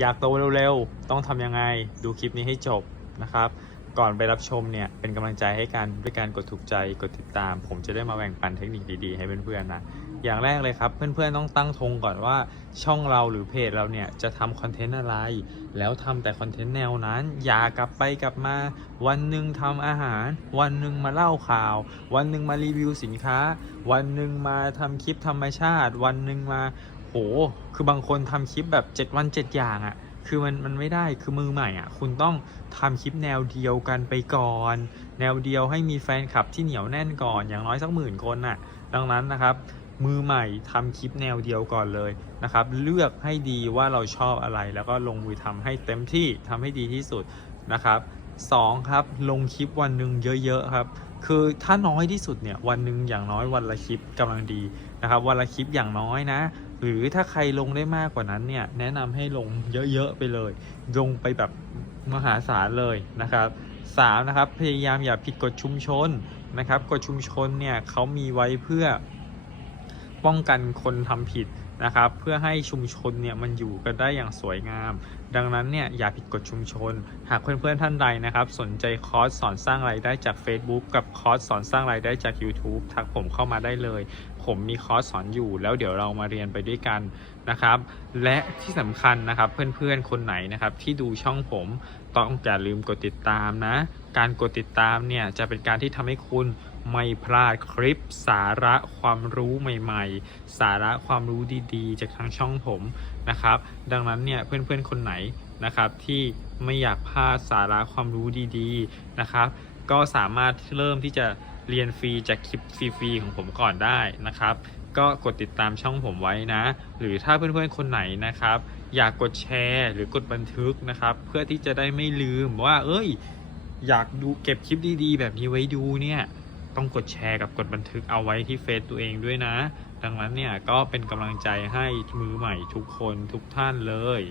อยากโตเร็วๆ ต้องทำยังไงดูคลิปนี้ให้จบนะครับ ก่อนไปรับชมเนี่ยเป็นกำลังใจให้กันด้วยการกดถูกใจกดติดตาม ผมจะได้มาแบ่งปันเทคนิคดีๆ ให้เพื่อนๆนะอย่างแรกเลยครับ เพื่อนๆต้องตั้งธงก่อนว่าช่องเราหรือเพจเราเนี่ยจะทำคอนเทนต์อะไร แล้วทำแต่คอนเทนต์แนวนั้น อย่ากลับไปกลับมา วันหนึ่งทำอาหาร วันหนึ่งมาเล่าข่าว วันหนึ่งมารีวิวสินค้า วันหนึ่งมาทำคลิปธรรมชาติ วันหนึ่งมา คือบางคนทำคลิปแบบ 7 วัน 7 อย่างอะ่ะ คือมันมันไม่ได้ คือมือใหม่อะ่ะ คุณต้องทำคลิปแนวเดียวกันไปก่อน แนวเดียวให้มีแฟนคลับที่เหนียวแน่นก่อน อย่างน้อยสักหมื่นคนน่ะ ดังนั้นนะครับ มือใหม่ทำคลิปแนวเดียวก่อนเลยนะครับ เลือกให้ดีว่าเราชอบอะไร แล้วก็ลงมือทำให้เต็มที่ทำให้ดีที่สุดนะครับสองครับ ลงคลิปวันหนึ่งเยอะๆครับ คือถ้าน้อยที่สุดเนี่ยวันหนึ่งอย่างน้อยวันละคลิปกำลังดีนะครับ วันละคลิปอย่างน้อยนะ หรือถ้าใครลงได้มากกว่านั้นเนี่ยแนะนำให้ลงเยอะๆไปเลย ลงไปแบบมหาศาลเลยนะครับสามนะครับพยายามอย่าผิดกฎชุมชนนะครับกฎชุมชนเนี่ยเขามีไว้เพื่อ ป้องกันคนทำผิดนะครับ เพื่อให้ชุมชนเนี่ยมันอยู่กันได้อย่างสวยงาม ดังนั้นเนี่ยอย่าผิดกฎชุมชน หากเพื่อนๆท่านใดนะครับ สนใจคอร์สสอนสร้างไรายได้จาก Facebook กับคอร์สสอนสร้างไรายได้จาก YouTube ทักผมเข้ามาได้เลย ผมมีคอร์สสอนอยู่ แล้วเดี๋ยวเรามาเรียนไปด้วยกันนะครับ และที่สำคัญนะครับเพื่อนๆคนไหนนะครับที่ดูช่องผมต้องอย่าลืมกดติดตามนะ การกดติดตามเนี่ยจะเป็นการที่ทำให้คุณ ไม่พลาดคลิปสาระความรู้ใหม่ๆ สาระความรู้ดีๆ จากทางช่องผมนะครับ ดังนั้นเนี่ยเพื่อนๆคนไหนนะครับที่ไม่อยากพลาดสาระความรู้ดีๆนะครับ ก็สามารถเริ่มที่จะเรียนฟรีจากคลิปฟรีๆของผมก่อนได้นะครับ ก็กดติดตามช่องผมไว้นะ หรือถ้าเพื่อนๆคนไหนนะครับ อยากกดแชร์หรือกดบันทึกนะครับ เพื่อที่จะได้ไม่ลืมว่า เอ้ย อยากดูเก็บคลิปดีๆ แบบนี้ไว้ดูเนี่ย ต้องกดแชร์กับกดบันทึกเอาไว้ที่เฟซตัวเองด้วยนะ ดังนั้นเนี่ยก็เป็นกำลังใจให้มือใหม่ทุกคนทุกท่านเลย